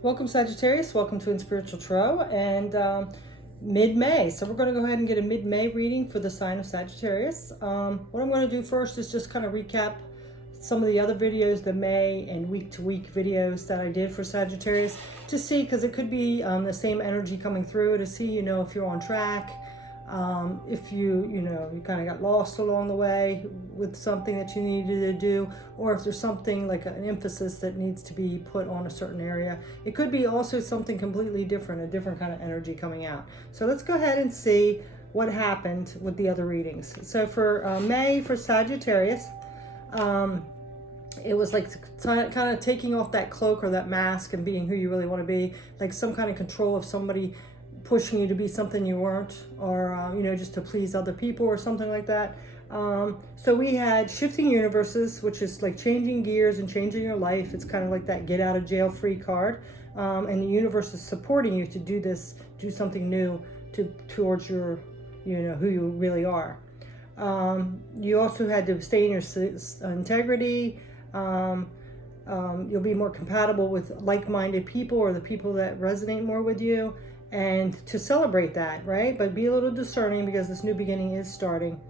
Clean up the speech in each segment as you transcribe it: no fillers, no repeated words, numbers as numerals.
Welcome Sagittarius, welcome to In Spiritual Tarot and mid-May. So we're going to go ahead and get a mid-May reading for the sign of Sagittarius. What I'm going to do first is just kind of recap some of the other videos, the May and week-to-week videos that I did for Sagittarius to see, because it could be the same energy coming through, to see, if you're on track. If you kind of got lost along the way with something that you needed to do, or if there's something like an emphasis that needs to be put on a certain area. It could be also something completely different, a different kind of energy coming out. So let's go ahead and see what happened with the other readings. So for May, for Sagittarius, it was like kind of taking off that cloak or that mask and being who you really want to be, like some kind of control of somebody pushing you to be something you weren't, or just to please other people or something like that. So we had shifting universes, which is like changing gears and changing your life. It's kind of like that get out of jail free card, and the universe is supporting you to do this, do something new towards your who you really are. You also had to stay in your integrity. You'll be more compatible with like-minded people, or the people that resonate more with you, and to celebrate that, right? But be a little discerning, because this new beginning is starting.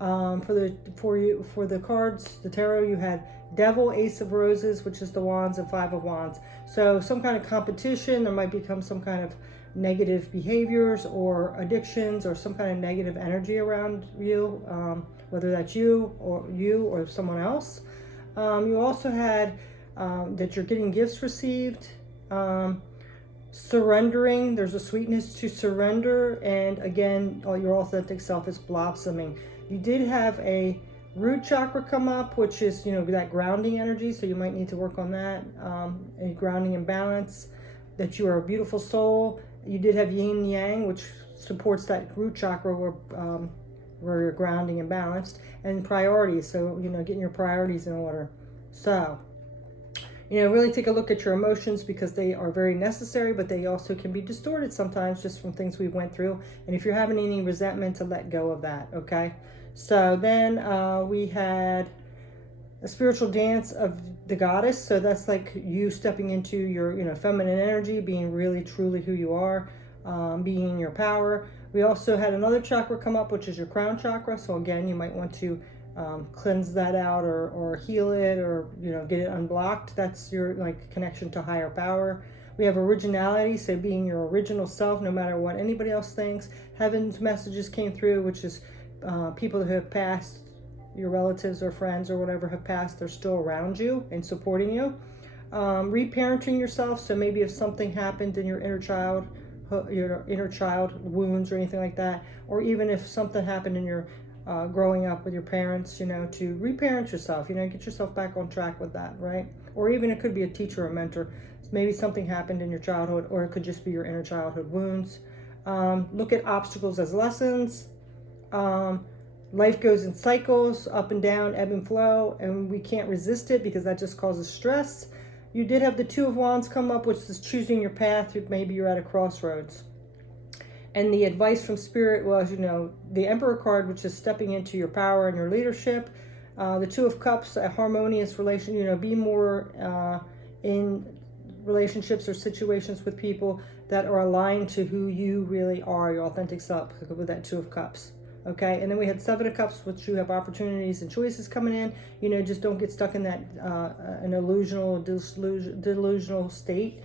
For the cards, the tarot, you had Devil, Ace of Roses, which is the Wands, and Five of Wands. So some kind of competition, there might become some kind of negative behaviors or addictions or some kind of negative energy around you, whether that's you or someone else. You also had that you're getting gifts received, surrendering. There's a sweetness to surrender, and again, your authentic self is blossoming. You did have a root chakra come up, which is that grounding energy, so you might need to work on that, and grounding and balance, that you are a beautiful soul. You did have yin yang, which supports that root chakra where you're grounding and balanced, and priorities, so getting your priorities in order. So really take a look at your emotions, because they are very necessary, but they also can be distorted sometimes just from things we went through. And if you're having any resentment, to let go of that, okay? So then we had a spiritual dance of the goddess. So that's like you stepping into your feminine energy, being really truly who you are, being in your power. We also had another chakra come up, which is your crown chakra. So again, you might want to cleanse that out, or heal it, or get it unblocked. That's your connection to higher power. We have originality, so being your original self, no matter what anybody else thinks. Heaven's messages came through, which is people who have passed, your relatives or friends or whatever have passed, they're still around you and supporting you. Reparenting yourself, so maybe if something happened in your inner child wounds or anything like that, or even if something happened in your growing up with your parents, to reparent yourself, get yourself back on track with that, right? Or even it could be a teacher or mentor. Maybe something happened in your childhood, or it could just be your inner childhood wounds. Look at obstacles as lessons. Life goes in cycles, up and down, ebb and flow, and we can't resist it, because that just causes stress. You did have the Two of Wands come up, which is choosing your path. Maybe you're at a crossroads. And the advice from Spirit was, the Emperor card, which is stepping into your power and your leadership. The Two of Cups, a harmonious relation, be more in relationships or situations with people that are aligned to who you really are, your authentic self, with that Two of Cups. Okay, and then we had Seven of Cups, which you have opportunities and choices coming in. Just don't get stuck in that an delusional state.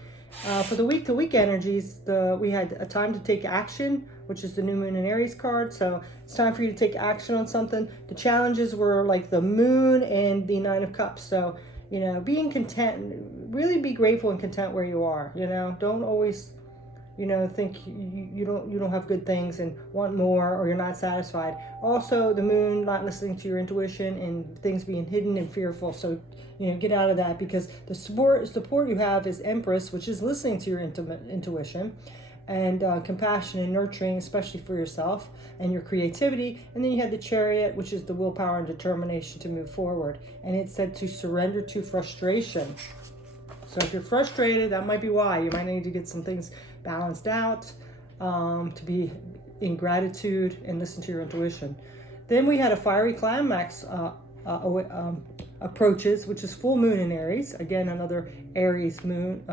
For the week-to-week energies, we had a time to take action, which is the New Moon and Aries card. So it's time for you to take action on something. The challenges were like the Moon and the Nine of Cups. So, being content, really be grateful and content where you are. Don't always, think you don't have good things and want more, or you're not satisfied. Also, the Moon, not listening to your intuition and things being hidden and fearful. So, get out of that, because the support you have is Empress, which is listening to your intuition, and compassion and nurturing, especially for yourself and your creativity. And then you had the Chariot, which is the willpower and determination to move forward. And it said to surrender to frustration. So if you're frustrated, that might be why. You might need to get some things balanced out, to be in gratitude and listen to your intuition. Then we had a fiery climax approaches, which is full moon in Aries. Again, another Aries moon.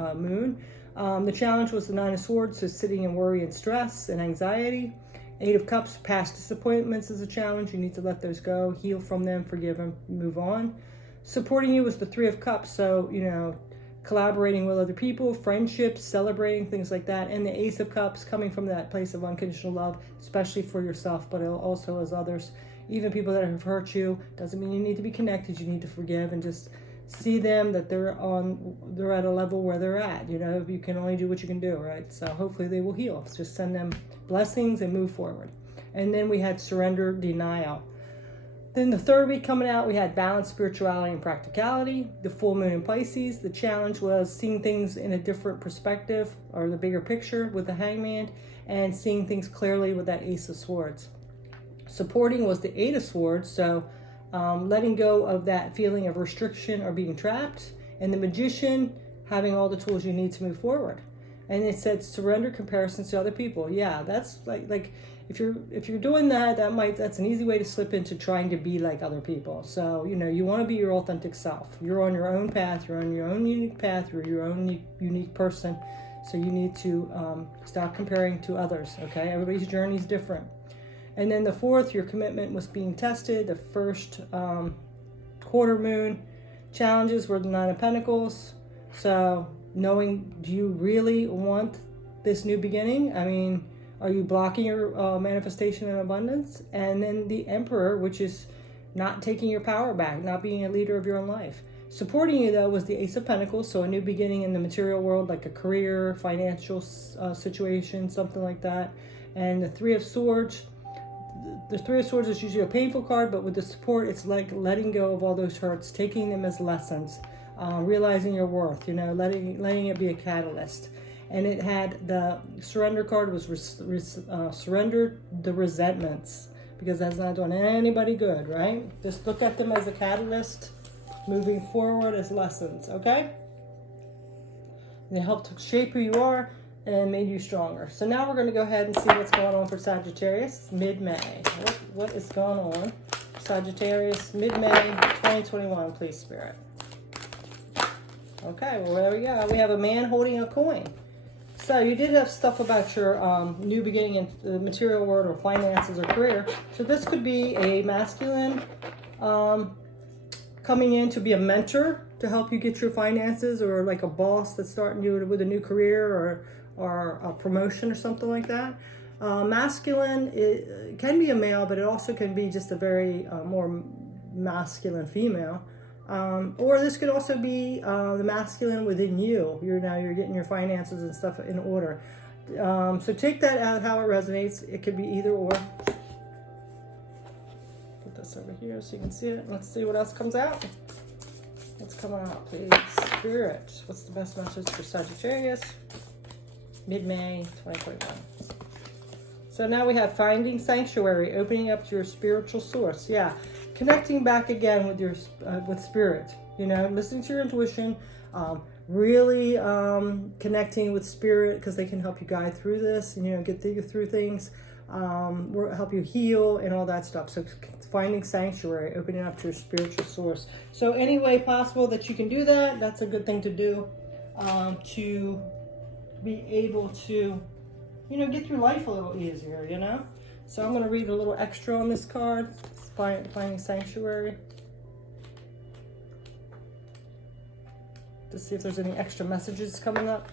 The challenge was the Nine of Swords, so sitting in worry and stress and anxiety. Eight of Cups, past disappointments is a challenge. You need to let those go, heal from them, forgive them, move on. Supporting you was the Three of Cups, so, you know, collaborating with other people, friendships, celebrating, things like that. And the Ace of Cups, coming from that place of unconditional love, especially for yourself, but also as others. Even people that have hurt you, doesn't mean you need to be connected. You need to forgive and just see them that they're at a level where they're at. You know, you can only do what you can do, right? So hopefully they will heal. Just send them blessings and move forward. And then we had surrender, denial. Then the third week coming out, we had balance, spirituality, and practicality. The full moon in Pisces. The challenge was seeing things in a different perspective, or the bigger picture with the Hangman, and seeing things clearly with that Ace of Swords. Supporting was the Eight of Swords, so letting go of that feeling of restriction or being trapped. And the Magician, having all the tools you need to move forward. And it said surrender comparisons to other people. Yeah, that's like if you're doing that, that's an easy way to slip into trying to be like other people. So, you know, you want to be your authentic self. You're on your own path. You're on your own unique path. You're your own unique person. So you need to stop comparing to others. Okay, everybody's journey is different. And then the fourth, your commitment was being tested. The first quarter moon challenges were the Nine of Pentacles. So knowing, do you really want this new beginning? I mean, are you blocking your manifestation and abundance? And then the Emperor, which is not taking your power back, not being a leader of your own life. Supporting you, though, was the Ace of Pentacles, so a new beginning in the material world, like a career, financial situation, something like that. And the Three of Swords. The Three of Swords is usually a painful card, but with the support, it's like letting go of all those hurts, taking them as lessons, realizing your worth, you know, letting it be a catalyst. And it had the surrender card was surrender the resentments, because that's not doing anybody good, right? Just look at them as a catalyst, moving forward as lessons, okay? They help to shape who you are and made you stronger. So now we're going to go ahead and see what's going on for Sagittarius mid-May. What is going on? Sagittarius mid-May 2021, please, Spirit. Okay, well, there we go. We have a man holding a coin. So you did have stuff about your new beginning in the material world or finances or career. So this could be a masculine coming in to be a mentor to help you get your finances, or like a boss that's starting you with a new career or a promotion or something like that. Masculine, it can be a male, but it also can be just a very more masculine female. Or this could also be the masculine within you. You're getting your finances and stuff in order. So take that out how it resonates. It could be either or. Put this over here so you can see it. Let's see what else comes out. What's coming out, please? Spirit. What's the best message for Sagittarius? Mid-May 2021. So now we have finding sanctuary, opening up to your spiritual source. Yeah, connecting back again with your with spirit. You know, listening to your intuition, really connecting with spirit, because they can help you guide through this. And, you know, get through things, help you heal and all that stuff. So finding sanctuary, opening up to your spiritual source. So any way possible that you can do that, that's a good thing to do, to be able to, you know, get through life a little easier, you know? So I'm going to read a little extra on this card, finding sanctuary, to see if there's any extra messages coming up.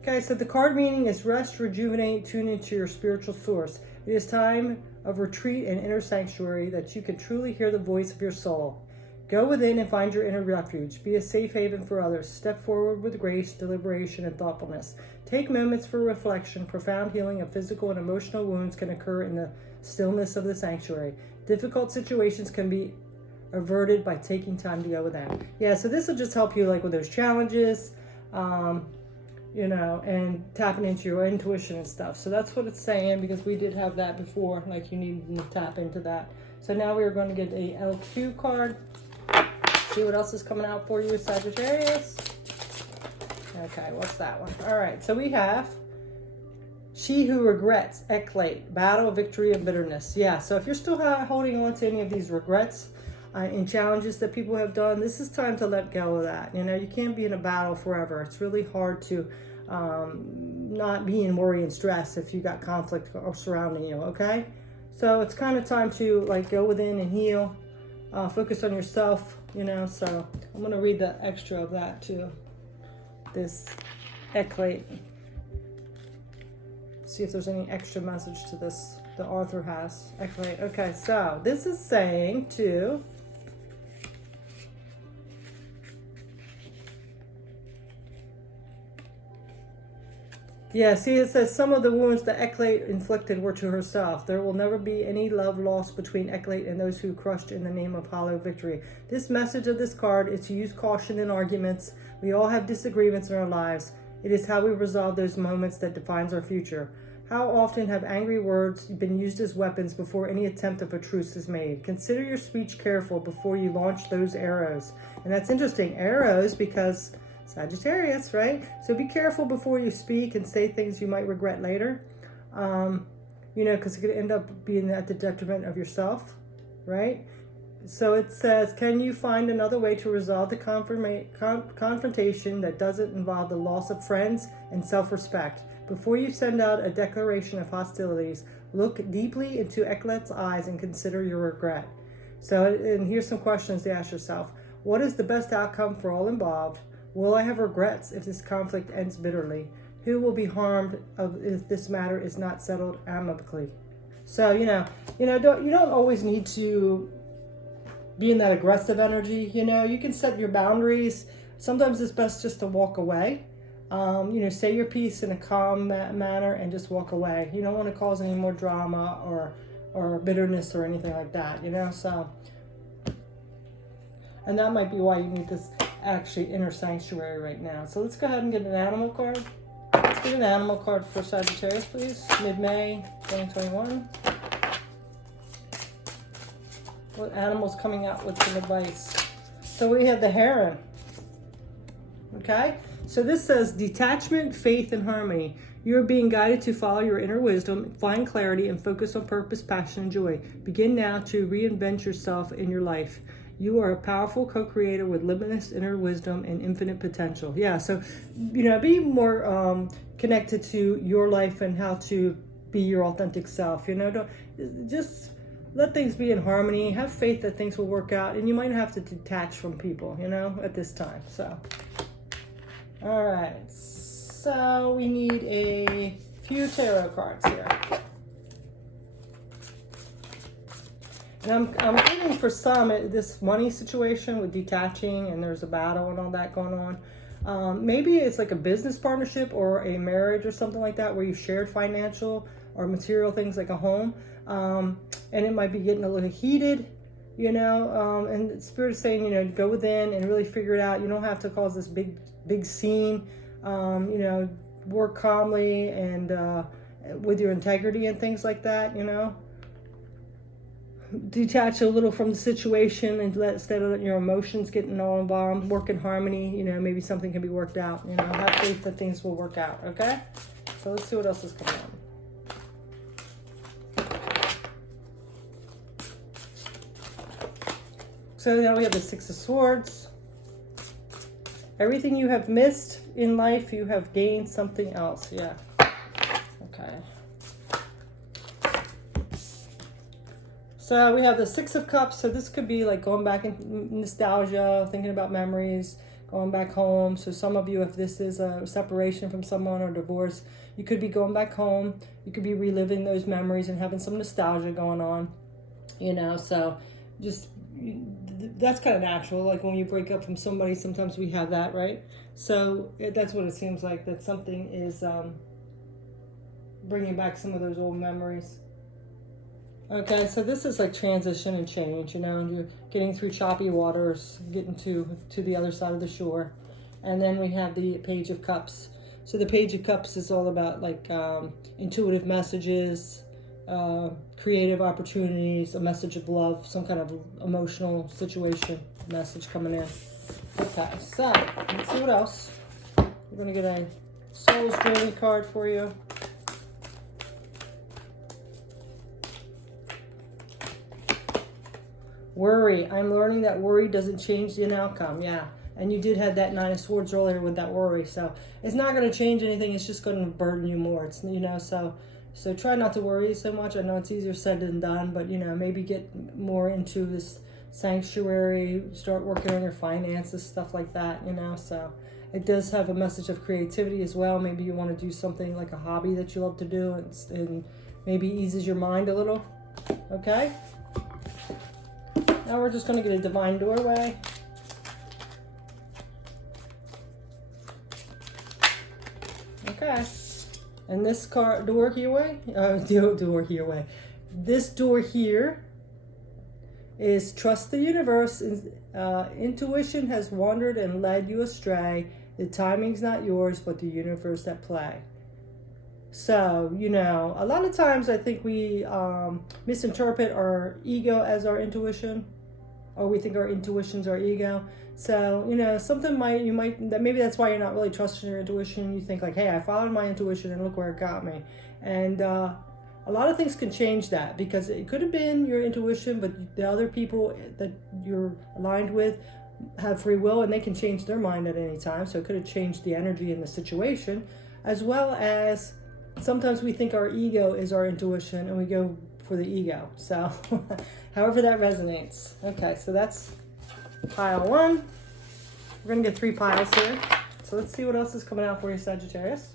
Okay, so the card meaning is rest, rejuvenate, tune into your spiritual source. It is time of retreat and inner sanctuary that you can truly hear the voice of your soul. Go within and find your inner refuge. Be a safe haven for others. Step forward with grace, deliberation, and thoughtfulness. Take moments for reflection. Profound healing of physical and emotional wounds can occur in the stillness of the sanctuary. Difficult situations can be averted by taking time to go within. Yeah, so this will just help you, like, with those challenges, you know, and tapping into your intuition and stuff. So that's what it's saying, because we did have that before, like you need to tap into that. So now we are going to get a LQ card. See what else is coming out for you, Sagittarius. Okay, what's that one? All right, so we have She Who Regrets, Eclate, Battle, Victory, and Bitterness. Yeah, so if you're still holding on to any of these regrets, in challenges that people have done. This is time to let go of that. You know, you can't be in a battle forever. It's really hard to not be in worry and stress if you got conflict surrounding you, okay? So it's kind of time to like go within and heal, focus on yourself, you know. So I'm going to read the extra of that too, this eclate. See if there's any extra message to this the author has. Eclate. Okay, so this is saying to yeah, see, it says some of the wounds that Eclate inflicted were to herself. There will never be any love lost between Eclate and those who crushed in the name of hollow victory. This message of this card is to use caution in arguments. We all have disagreements in our lives. It is how we resolve those moments that defines our future. How often have angry words been used as weapons before any attempt of a truce is made? Consider your speech careful before you launch those arrows. And that's interesting, arrows, because Sagittarius, right? So be careful before you speak and say things you might regret later. You know, because it could end up being at the detriment of yourself, right? So it says, can you find another way to resolve the confrontation that doesn't involve the loss of friends and self-respect? Before you send out a declaration of hostilities, look deeply into Eclate's eyes and consider your regret. So, and here's some questions to ask yourself. What is the best outcome for all involved? Will I have regrets if this conflict ends bitterly? Who will be harmed if this matter is not settled amicably? So, you don't always need to be in that aggressive energy. You know, you can set your boundaries. Sometimes it's best just to walk away. Say your piece in a calm manner and just walk away. You don't want to cause any more drama or bitterness or anything like that, you know? So, and that might be why you need this actually inner sanctuary right now. So let's go ahead and get an animal card. Let's get an animal card for Sagittarius, please. Mid-May 2021. What animal's coming out with some advice? So we have the heron. Okay? So this says detachment, faith, and harmony. You are being guided to follow your inner wisdom, find clarity, and focus on purpose, passion, and joy. Begin now to reinvent yourself in your life. You are a powerful co-creator with limitless inner wisdom and infinite potential. Yeah, so, be more connected to your life and how to be your authentic self. Just let things be in harmony. Have faith that things will work out. And you might have to detach from people, at this time. So, all right. So we need a few tarot cards here. And I'm getting for some this money situation with detaching and there's a battle and all that going on. Maybe it's like a business partnership or a marriage or something like that where you shared financial or material things like a home. And it might be getting a little heated, and the Spirit is saying, go within and really figure it out. You don't have to cause this big scene. Work calmly and with your integrity and things like that, Detach a little from the situation and instead of letting your emotions getting all involved, work in harmony, maybe something can be worked out, have faith that things will work out, okay? So let's see what else is coming on. So now we have the Six of Swords. Everything you have missed in life, you have gained something else, yeah. Okay. So we have the Six of Cups. So this could be like going back in nostalgia, thinking about memories, going back home. So some of you, if this is a separation from someone or divorce, you could be going back home. You could be reliving those memories and having some nostalgia going on, So just, that's kind of natural. Like when you break up from somebody, sometimes we have that, right? So that's what it seems like, that something is bringing back some of those old memories. Okay, so this is like transition and change, and you're getting through choppy waters, getting to the other side of the shore. And then we have the Page of Cups. So the Page of Cups is all about like intuitive messages, creative opportunities, a message of love, some kind of emotional situation message coming in. Okay, so let's see what else. We're going to get a Soul's Journey card for you. Worry. I'm learning that worry doesn't change the outcome. Yeah. And you did have that Nine of Swords earlier with that worry. So it's not going to change anything. It's just going to burden you more. It's, you know, so try not to worry so much. I know it's easier said than done, but, you know, maybe get more into this sanctuary, start working on your finances, stuff like that, you know. So it does have a message of creativity as well. Maybe you want to do something like a hobby that you love to do, and maybe eases your mind a little. Okay. Now we're just going to get a divine doorway. Okay. And this door here, this door here is trust the universe. Intuition has wandered and led you astray. The timing's not yours, but the universe at play. So, you know, a lot of times I think we misinterpret our ego as our intuition, or we think our intuition's our ego. So, you know, maybe that's why you're not really trusting your intuition. You think like, hey, I followed my intuition and look where it got me. And a lot of things can change that, because it could have been your intuition, but the other people that you're aligned with have free will, and they can change their mind at any time. So it could have changed the energy in the situation, as well as sometimes we think our ego is our intuition and we go for the ego. So however that resonates. Okay, so that's pile 1. We're going to get 3 piles here. So let's see what else is coming out for you, Sagittarius.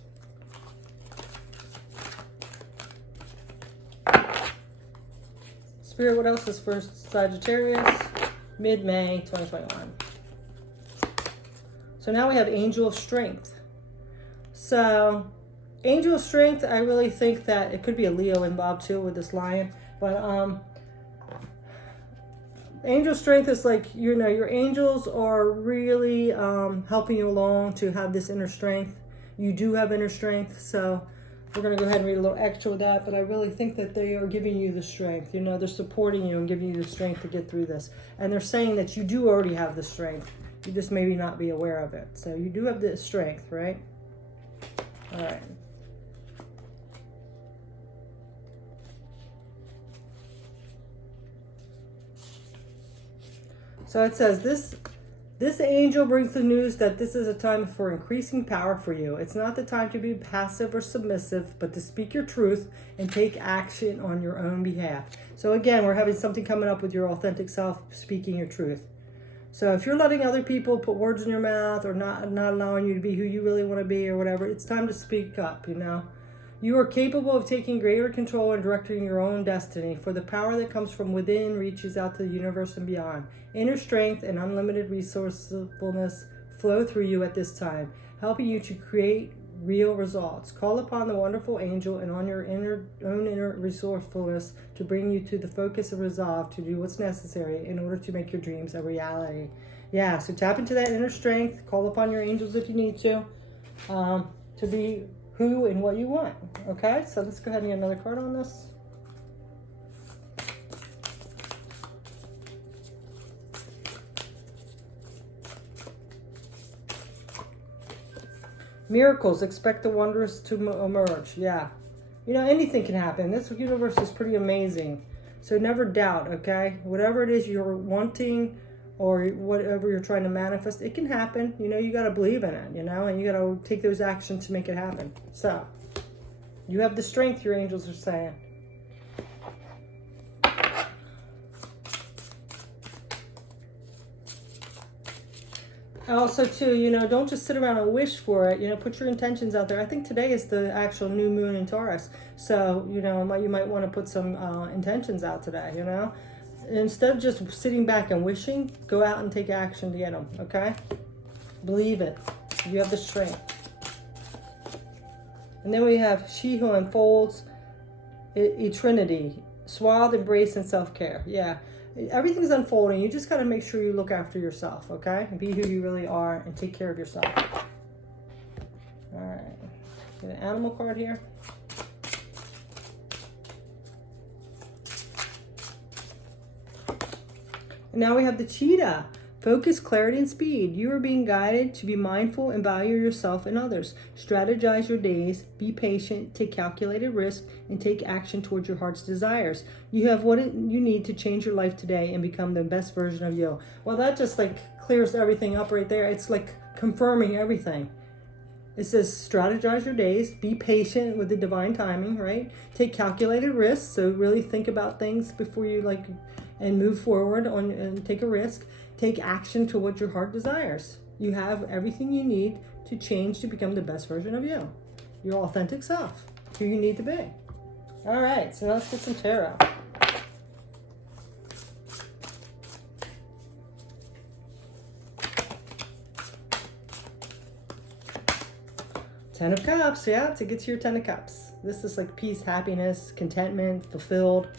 Spirit, what else is for Sagittarius? Mid-May 2021. So now we have Angel of Strength. So Angel of Strength, I really think that it could be a Leo involved too with this lion. But Angel Strength is like, you know, your angels are really helping you along to have this inner strength. You do have inner strength, so we're going to go ahead and read a little extra with that. But I really think that they are giving you the strength. You know, they're supporting you and giving you the strength to get through this. And they're saying that you do already have the strength. You just maybe not be aware of it. So you do have the strength, right? All right. So it says, this angel brings the news that this is a time for increasing power for you. It's not the time to be passive or submissive, but to speak your truth and take action on your own behalf. So again, we're having something coming up with your authentic self, speaking your truth. So if you're letting other people put words in your mouth, or not allowing you to be who you really want to be or whatever, it's time to speak up, you know. You are capable of taking greater control and directing your own destiny, for the power that comes from within reaches out to the universe and beyond. Inner strength and unlimited resourcefulness flow through you at this time, helping you to create real results. Call upon the wonderful angel and on your own inner resourcefulness to bring you to the focus and resolve to do what's necessary in order to make your dreams a reality. Yeah, so tap into that inner strength. Call upon your angels if you need to be who and what you want. Okay, so let's go ahead and get another card on this. Miracles, expect the wondrous to emerge. Yeah, you know, anything can happen. This universe is pretty amazing, so never doubt. Okay, whatever it is you're wanting or whatever you're trying to manifest, it can happen. You know, you got to believe in it, you know, and you got to take those actions to make it happen. So you have the strength, your angels are saying. Also, too, you know, don't just sit around and wish for it. You know, put your intentions out there. I think today is the actual new moon in Taurus. So, you know, you might want to put some intentions out today, you know. Instead of just sitting back and wishing, go out and take action to get them, okay? Believe it. You have the strength. And then we have she who unfolds eternity, swathed, embrace, and self-care. Yeah. Everything's unfolding. You just got to make sure you look after yourself, okay? Be who you really are and take care of yourself. All right. Get an animal card here. And now we have the cheetah. Focus, clarity, and speed. You are being guided to be mindful and value yourself and others. strategize your days, be patient, take calculated risk, and take action towards your heart's desires. You have what you need to change your life today and become the best version of you. Well, that just like clears everything up right there. It's like confirming everything. It says strategize your days, be patient with the divine timing, right? Take calculated risks, so really think about things before you and move forward on and take a risk. Take action to what your heart desires. You have everything you need to change to become the best version of you, your authentic self, who you need to be. All right, so let's get some tarot. Ten of Cups, yeah, to get to your Ten of Cups. This is like peace, happiness, contentment, fulfilled.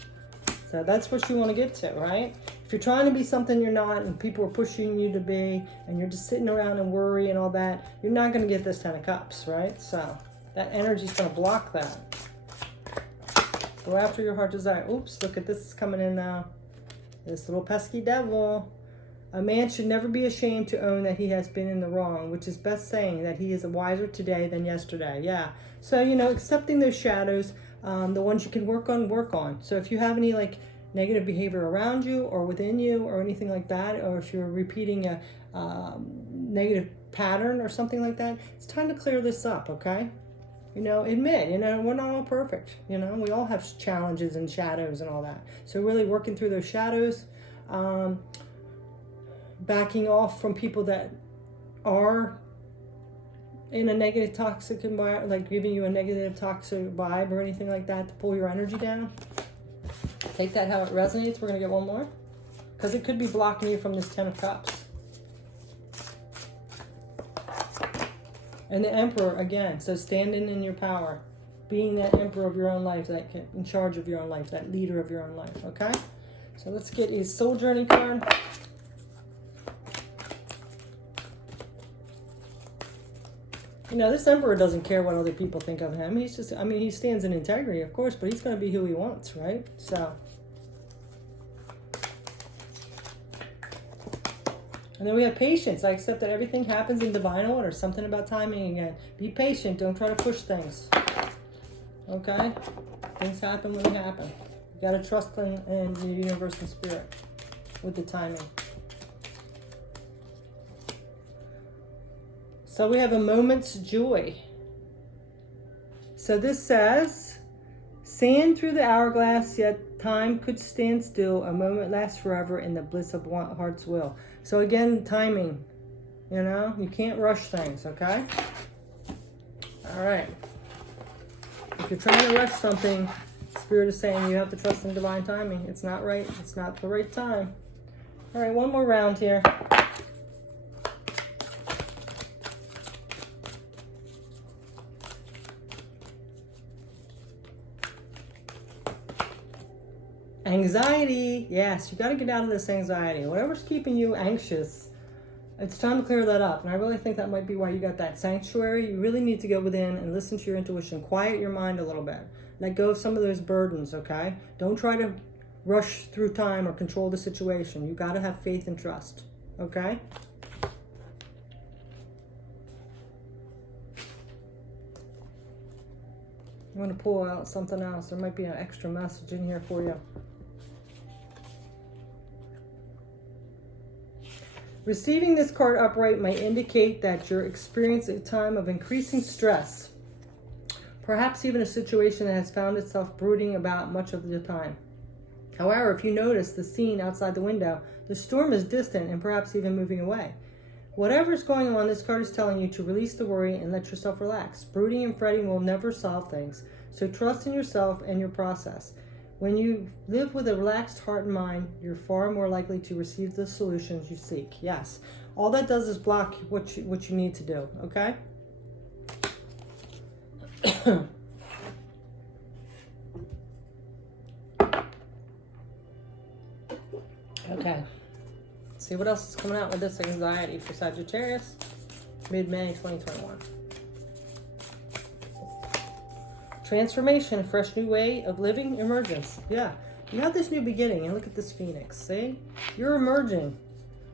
So that's what you want to get to, right? If you're trying to be something you're not and people are pushing you to be and you're just sitting around and worry and all that, you're not going to get this Ten of Cups, right? So that energy is going to block that. Go after your heart desire. Oops, look at this is coming in now. This little pesky devil. A man should never be ashamed to own that he has been in the wrong, which is best saying that he is wiser today than yesterday. Yeah. So, accepting those shadows, the ones you can work on. So if you have any negative behavior around you or within you or anything like that, or if you're repeating a negative pattern or something like that, it's time to clear this up, okay? Admit, we're not all perfect. We all have challenges and shadows and all that. So really working through those shadows, backing off from people that are in a negative toxic environment, like giving you a negative toxic vibe or anything like that to pull your energy down. Take that how it resonates. We're going to get one more because it could be blocking you from this Ten of Cups. And the Emperor again, so standing in your power, being that emperor of your own life, that in charge of your own life, that leader of your own life, okay? So let's get a soul journey card. This emperor doesn't care what other people think of him. He's just, he stands in integrity, of course, but he's going to be who he wants, right? So. And then we have patience. I accept that everything happens in divine order. Something about timing again. Be patient. Don't try to push things. Okay? Things happen when they happen. You got to trust in the universe and spirit with the timing. So we have a moment's joy. So this says, sand through the hourglass, yet time could stand still. A moment lasts forever in the bliss of one heart's will. So again, timing. You can't rush things, okay? All right. If you're trying to rush something, Spirit is saying you have to trust in divine timing. It's not right. It's not the right time. All right, one more round here. Anxiety. Yes, you got to get out of this anxiety. Whatever's keeping you anxious, it's time to clear that up. And I really think that might be why you got that sanctuary. You really need to go within and listen to your intuition. Quiet your mind a little bit. Let go of some of those burdens, okay? Don't try to rush through time or control the situation. You got to have faith and trust, okay? I'm going to pull out something else. There might be an extra message in here for you. Receiving this card upright might indicate that you're experiencing a time of increasing stress, perhaps even a situation that has found itself brooding about much of the time. However, if you notice the scene outside the window, the storm is distant and perhaps even moving away. Whatever's going on, this card is telling you to release the worry and let yourself relax. Brooding and fretting will never solve things, so trust in yourself and your process. When you live with a relaxed heart and mind, you're far more likely to receive the solutions you seek. Yes. All that does is block what you need to do, okay? Okay. Let's see what else is coming out with this anxiety for Sagittarius. Mid-May 2021. Transformation, fresh new way of living, emergence. Yeah, you have this new beginning, and look at this phoenix. See, you're emerging,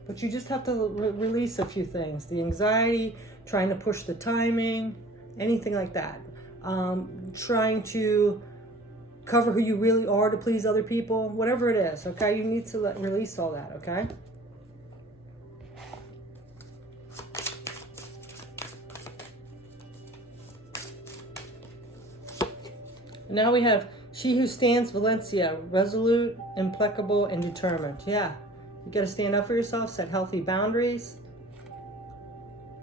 but you just have to release a few things. The anxiety, trying to push the timing, anything like that. Trying to cover who you really are to please other people, whatever it is, okay? You need to release all that, okay? Now we have she who stands Valencia, resolute, implacable, and determined. Yeah, you got to stand up for yourself, set healthy boundaries.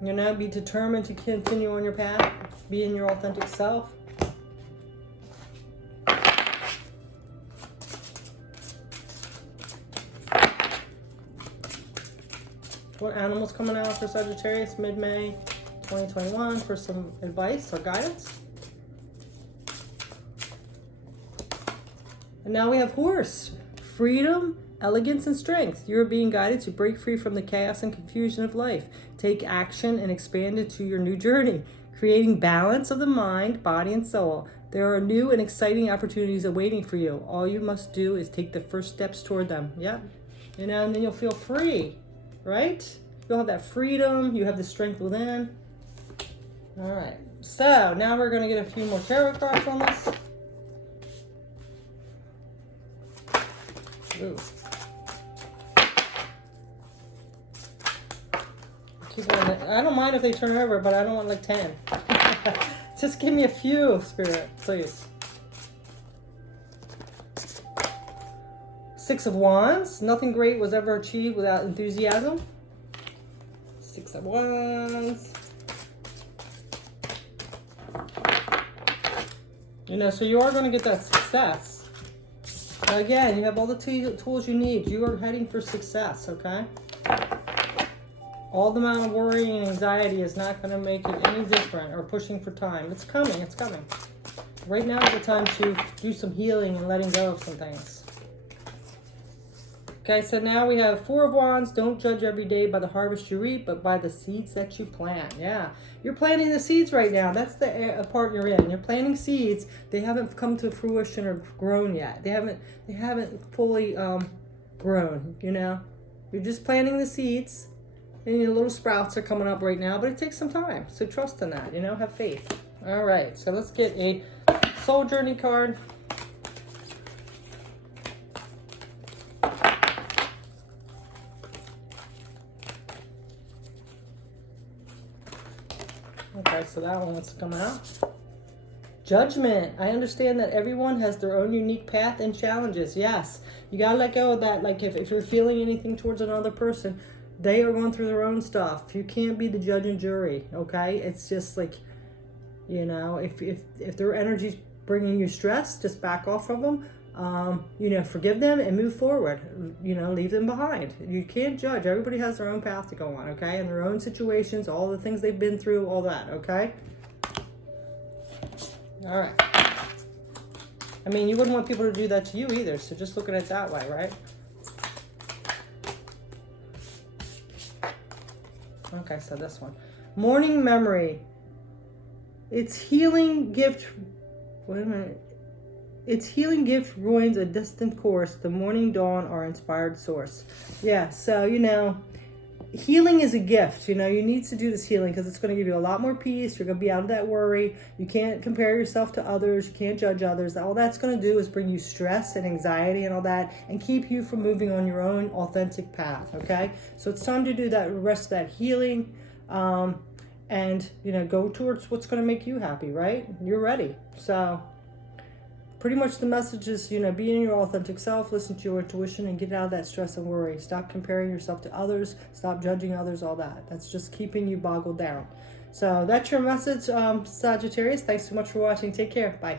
You know, be determined to continue on your path, be in your authentic self. What animal's coming out for Sagittarius mid-May 2021 for some advice or guidance? And now we have horse. Freedom, elegance, and strength. You are being guided to break free from the chaos and confusion of life. Take action and expand into your new journey, creating balance of the mind, body, and soul. There are new and exciting opportunities awaiting for you. All you must do is take the first steps toward them. Yep. You know, and then you'll feel free, right? You'll have that freedom. You have the strength within. All right. So now we're going to get a few more tarot cards on this. Ooh. I don't mind if they turn over, but I don't want like 10. Just give me a few, Spirit, please. 6 of Wands. Nothing great was ever achieved without enthusiasm. 6 of Wands. You know, so you are going to get that success. Again, you have all the tools you need. You are heading for success, okay? All the amount of worrying and anxiety is not going to make it any different or pushing for time. It's coming. It's coming. Right now is the time to do some healing and letting go of some things. Okay, so now we have 4 of Wands. Don't judge every day by the harvest you reap, but by the seeds that you plant. Yeah, you're planting the seeds right now. That's the part you're in. You're planting seeds. They haven't come to fruition or grown yet. They haven't fully grown, you know. You're just planting the seeds, and your little sprouts are coming up right now, but it takes some time. So trust in that, you know, have faith. All right, so let's get a soul journey card. Okay, so that one wants to come out. Judgment. I understand that everyone has their own unique path and challenges. Yes, you gotta let go of that. Like if you're feeling anything towards another person, they are going through their own stuff. You can't be the judge and jury, okay? It's just like, you know, if their energy's bringing you stress, just back off from them. You know, forgive them and move forward. You know, leave them behind. You can't judge. Everybody has their own path to go on, okay? And their own situations, all the things they've been through, all that, okay? All right. I mean, you wouldn't want people to do that to you either, so just look at it that way, right? Okay, so this one. Morning memory. Its healing gift... Wait a minute. Its healing gift ruins a distant course. The morning dawn, our inspired source. Yeah, so, you know, healing is a gift. You know, you need to do this healing because it's going to give you a lot more peace. You're going to be out of that worry. You can't compare yourself to others. You can't judge others. All that's going to do is bring you stress and anxiety and all that and keep you from moving on your own authentic path, okay? So it's time to do that rest of that healing and, you know, go towards what's going to make you happy, right? You're ready. So... pretty much the message is, you know, be in your authentic self, listen to your intuition, and get out of that stress and worry. Stop comparing yourself to others. Stop judging others, all that. That's just keeping you boggled down. So that's your message, Sagittarius. Thanks so much for watching. Take care. Bye.